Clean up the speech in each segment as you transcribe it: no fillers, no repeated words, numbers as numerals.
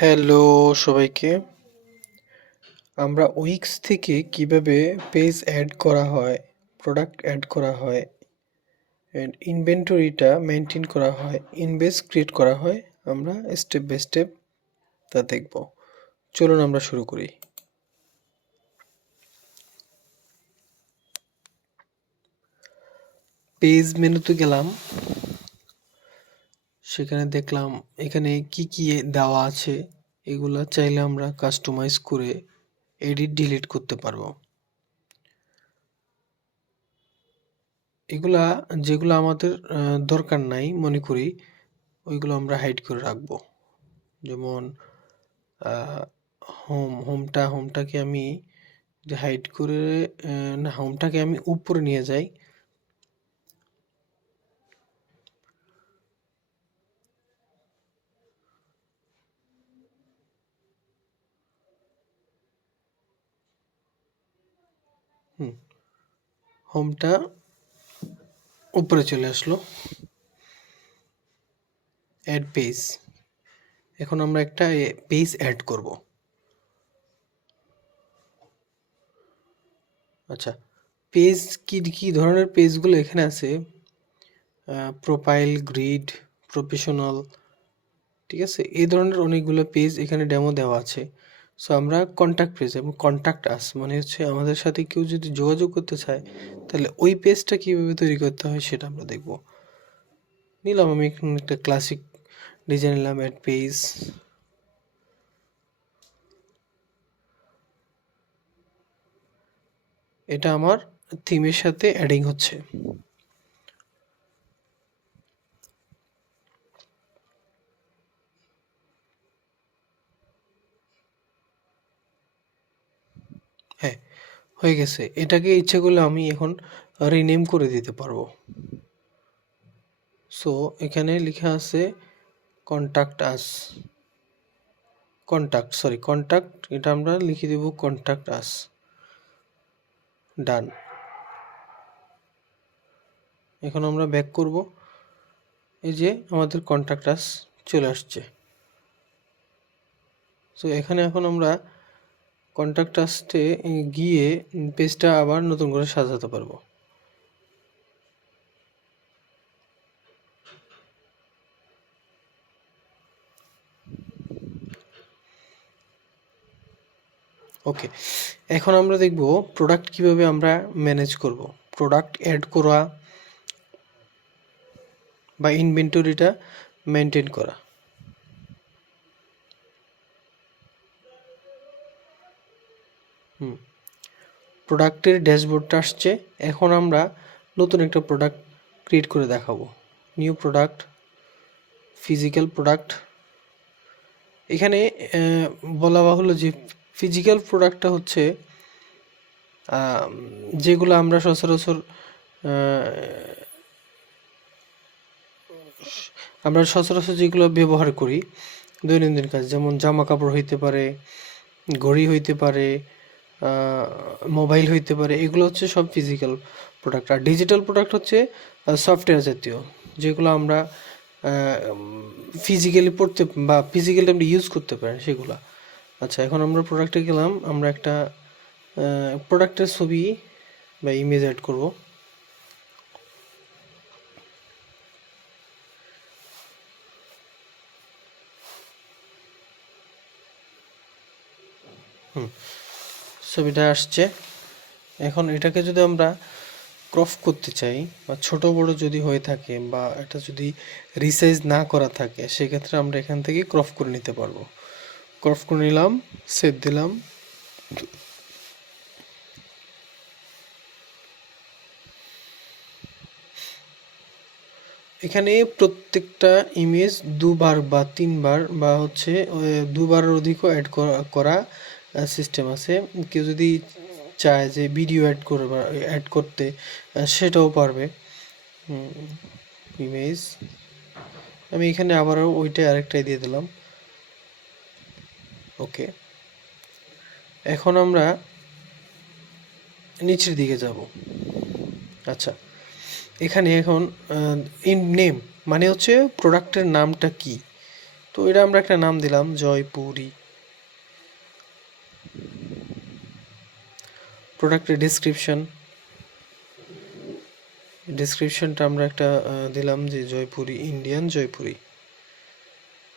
Hello সবাইকে। আমরা weeks থেকে কিভাবে পেজ অ্যাড করা হয়, প্রোডাক্ট অ্যাড করা হয়, ইনভেন্টরিটা মেনটেন করা হয়, ইনভয়েস ক্রিয়েট করা হয়, আমরা স্টেপ বাই স্টেপ তা দেখব। চলুন আমরা শুরু করি। পেজ মেনুতে গেলাম, সেখানে দেখলাম এখানে কি কি দেওয়া আছে। এগুলা চাইলে আমরা কাস্টমাইজ করে এডিট ডিলিট করতে পারবো। এগুলা যেগুলো আমাদের দরকার নাই মনে করি, ওইগুলো আমরা হাইড করে রাখবো। যেমন হোমটাকে আমি হাইড করে, না, হোমটাকে আমি উপরে নিয়ে যাই। হোমটা উপরে চলে আসলো। Add page. এখন আমরা একটা পেজ অ্যাড করব। আচ্ছা, পেজ কি ধরনের পেজগুলো এখানে আছে? প্রোফাইল, গ্রিড, প্রফেশনাল, ঠিক আছে? এই ধরনের অনেকগুলো পেজ এখানে ডেমো দেওয়া আছে। সো আমরা কন্ট্যাক্ট পেজ এবং কন্ট্যাক্ট আস মানে হচ্ছে আমাদের সাথে কেউ যদি যোগাযোগ করতে চায়, তাহলে ওই পেজটা কীভাবে তৈরি করতে হয় সেটা আমরা দেখব। নিলাম আমি এখানে একটা ক্লাসিক ডিজাইন নিলাম, অ্যাড পেজ। এটা আমার থিমের সাথে অ্যাডিং হচ্ছে। হ্যাঁ, হয়ে গেছে। এটাকে ইচ্ছে করলে আমি এখন রিনেম করে দিতে পারবো। সো এখানে লেখা আছে কন্ট্যাক্ট আস, কন্ট্যাক্ট, এটা আমরা লিখে দেব কন্ট্যাক্ট আস। ডান। এখন আমরা ব্যাক করব। এই যে আমাদের কন্ট্যাক্ট আস চলে আসছে। সো এখানে এখন আমরা কন্ট্যাক্ট আসতে গিয়ে পেজটা আবার নতুন করে সাজাতে পারবো। ওকে, এখন আমরা দেখব প্রোডাক্ট কিভাবে আমরা ম্যানেজ করব। প্রোডাক্ট অ্যাড করা বা ইনভেন্টরিটা মেনটেন করা। প্রোডাক্টের ড্যাশবোর্ডটা আসছে। এখন আমরা নতুন একটা প্রোডাক্ট ক্রিয়েট করে দেখাবো। New product, physical product. এখানে বলা বাহুল্য যে ফিজিক্যাল প্রোডাক্টটা হচ্ছে যেগুলো আমরা সচরাচর যেগুলো ব্যবহার করি দৈনন্দিন কাজ, যেমন জামা কাপড় হইতে পারে, ঘড়ি হইতে পারে, মোবাইল হইতে পারে, এগুলো হচ্ছে সব ফিজিক্যাল প্রোডাক্ট। আর ডিজিটাল প্রোডাক্ট হচ্ছে সফটওয়্যার জাতীয়, যেগুলো আমরা ফিজিক্যালি পড়তে বা ফিজিক্যালি আমরা ইউজ করতে পারি সেগুলো। আচ্ছা, এখন আমরা প্রোডাক্টে গেলাম, আমরা একটা প্রোডাক্টের ছবি বা ইমেজ অ্যাড করব। ছবিটা আসছে। এখন এটাকে যদি আমরা ক্রপ করতে চাই বা ছোট বড় যদি হয়ে থাকে বা এটা যদি রিসাইজ না করা থাকে, সেক্ষেত্রে আমরা এখান থেকে ক্রপ করে নিতে পারবো। ক্রপ করে নিলাম, সেভ দিলাম। এখানে প্রত্যেকটা ইমেজ দুবার বা তিনবার বা হচ্ছে দুবারের অধিকও অ্যাড করা সিস্টেম আছে। কেউ যদি চায় যে ভিডিও অ্যাড করতে, সেটাও পারবে। ইমেজ আমি এখানে আবারও ওইটাই আরেকটাই দিয়ে দিলাম। ওকে, এখন আমরা নিচের দিকে যাব। আচ্ছা, এখানে এখন ইন নেম মানে হচ্ছে প্রোডাক্টের নামটা কি, তো এটা আমরা একটা নাম দিলাম জয়পুরি। প্রোডাক্টের ডিসক্রিপশনটা আমরা একটা দিলাম যে জয়পুরি, ইন্ডিয়ান জয়পুরি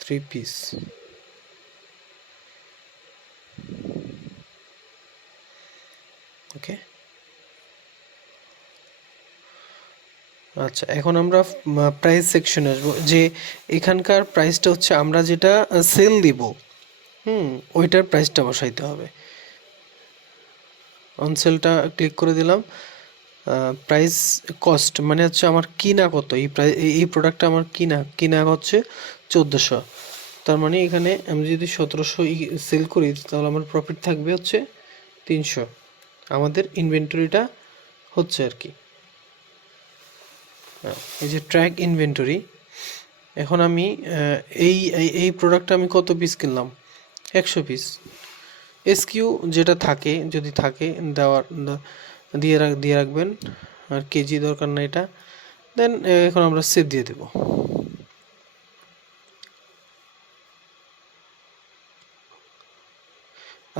3 পিস। ওকে, আচ্ছা এখন আমরা প্রাইস সেকশনে আসবো। যে এখানকার প্রাইসটা হচ্ছে আমরা যেটা সেল দিব, ওইটার প্রাইসটা বসাইতে হবে। অন সেলটা ক্লিক করে দিলাম। প্রাইস কস্ট মানে হচ্ছে আমার কিনা কত, এই প্রোডাক্টটা আমার কিনা হচ্ছে 1400। তার মানে এখানে আমি যদি 1700 সেল করি তাহলে আমার প্রফিট থাকবে হচ্ছে 300। আমাদের ইনভেন্টরিটা হচ্ছে আর কি, এই যে ট্র্যাক ইনভেন্টরি। এখন আমি এই প্রোডাক্টটা আমি কত পিস কিনলাম, 100 পিস। এসকিউ যেটা থাকে, যদি থাকে দিয়ে রাখবেন, আর কেজি দরকার না এটা। দেন এখন আমরা সেভ দিয়ে দেব।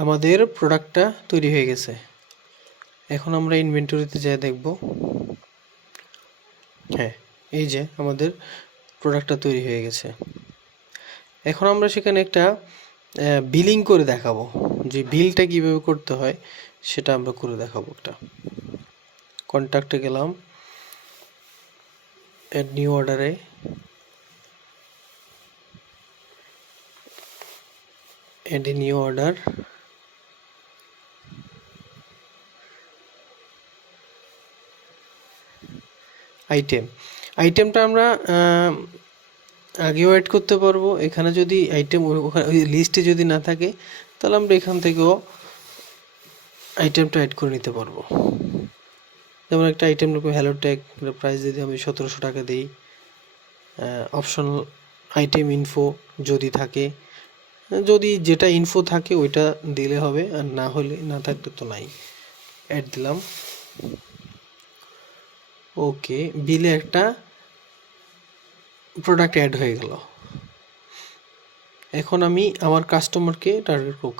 আমাদের প্রোডাক্টটা তৈরি হয়ে গেছে। এখন আমরা ইনভেন্টরিতে যাই দেখব। হ্যাঁ, এই যে আমাদের প্রোডাক্টটা তৈরি হয়ে গেছে। এখন আমরা সেখানে একটা বিলিং করে দেখাবো, যে বিলটা কিভাবে করতে হয় সেটা আমরা করে দেখাবো। একটা কন্ট্যাক্টে গেলাম, অ্যাড নিউ অর্ডারে অ্যাড এ নিউ অর্ডার, আইটেমটা আমরা আগেও অ্যাড করতে পারবো। এখানে যদি আইটেম ওই লিস্টে যদি না থাকে তাহলে আমরা এখান থেকেও আইটেমটা অ্যাড করে নিতে পারবো। যেমন একটা আইটেম লিখবো হ্যালো ট্যাগ, প্রাইস যদি আমি 1700 টাকা দিই। অপশনাল আইটেম ইনফো যদি থাকে, যদি যেটা ইনফো থাকে ওইটা দিলে হবে, আর না হলে না থাকলে তো নাই। অ্যাড দিলাম। ওকে, বিলে একটা প্রোডাক্ট অ্যাড হয়ে গেল। এখন আমি আমার কাস্টমারকে টার্গেট করব,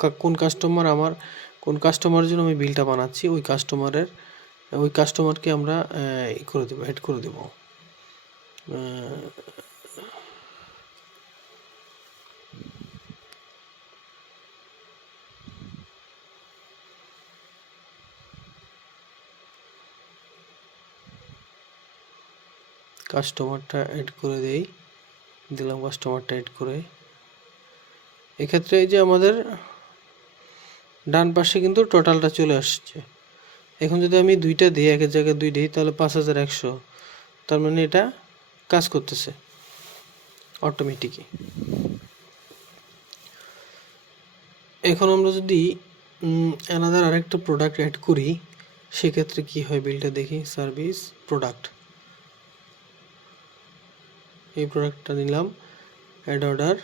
কোন কাস্টমারের জন্য আমি বিলটা বানাচ্ছি, ওই কাস্টমারকে আমরা করে দেবো, অ্যাড করে দেবো। কাস্টমারটা অ্যাড করে দিলাম কাস্টমারটা অ্যাড করে। এক্ষেত্রে এই যে আমাদের ডান পাশে কিন্তু টোটালটা চলে আসছে। এখন যদি আমি দুইটা দিই, একের জায়গায় 2 দিই, তাহলে 5100। তার মানে এটা কাজ করতেছে অটোমেটিকই। এখন আমরা যদি অ্যানাদার আরেকটা প্রোডাক্ট অ্যাড করি, সেক্ষেত্রে কি হয় বিলটা দেখি। সার্ভিস প্রোডাক্ট, এই প্রোডাক্টটা নিলাম, অ্যাড অর্ডার।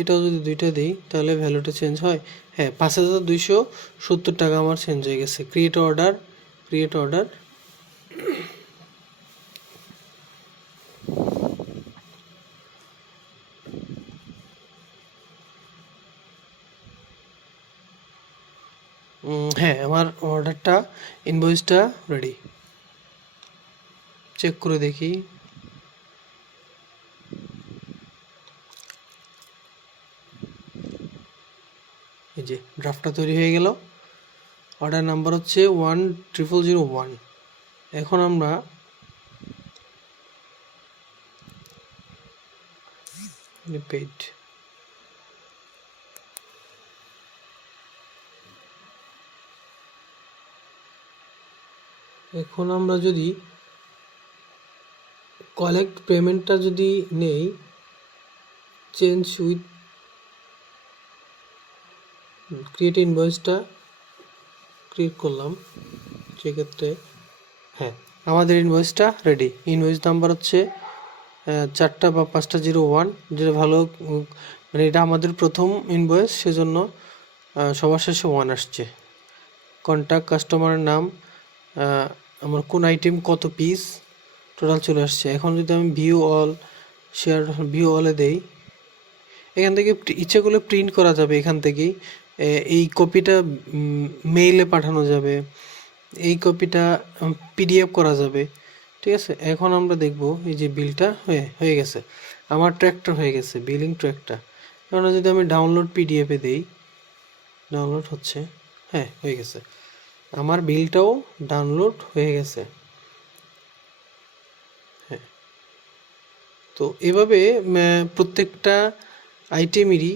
এটাও যদি দুইটা দিই তাহলে ভ্যালুটা চেঞ্জ হয়। হ্যাঁ, 5270 টাকা আমার চেঞ্জ হয়ে গেছে। ক্রিয়েট অর্ডার হ্যাঁ, আমার অর্ডারটা, ইনভয়েসটা রেডি। চেক করে দেখি। এই যে ড্রাফটটা তৈরি হয়ে গেল। অর্ডার নাম্বার হচ্ছে 10001। এখন আমরা পেড, এখন আমরা যদি কালেক্ট পেমেন্টটা যদি নেই, চেঞ্জ উইথ ক্রিয়েট ইনভয়েসটা ক্রিয়েট করলাম, সেক্ষেত্রে হ্যাঁ আমাদের ইনভয়েসটা রেডি। ইনভয়েস নাম্বার হচ্ছে 4টা বা 5টা 01, যেটা ভালো, মানে এটা আমাদের প্রথম ইনভয়েস, সেজন্য সবার শেষে 1 আসছে। কন্ট্যাক্ট, কাস্টমারের নাম, আমার কোন আইটেম কত পিস, টোটাল চলে আসছে। এখন যদি আমি ভিউ অল শেয়ার ভিউ অলে দেই, এখান থেকে ইচ্ছা করলে প্রিন্ট করা যাবে, এখান থেকেই এই কপিটা মেইলে পাঠানো যাবে, এই কপিটা পিডিএফ করা যাবে। ঠিক আছে, এখন আমরা দেখব এই যে বিলটা হয়ে গেছে, আমার ট্র্যাকটা হয়ে গেছে, বিলিং ট্র্যাকটা। এখন যদি আমি ডাউনলোড পিডিএফে দেই, ডাউনলোড হচ্ছে, হ্যাঁ হয়ে গেছে, আমার বিলটাও ডাউনলোড হয়ে গেছে। হ্যাঁ, তো এভাবে প্রত্যেকটা আইটেমেরই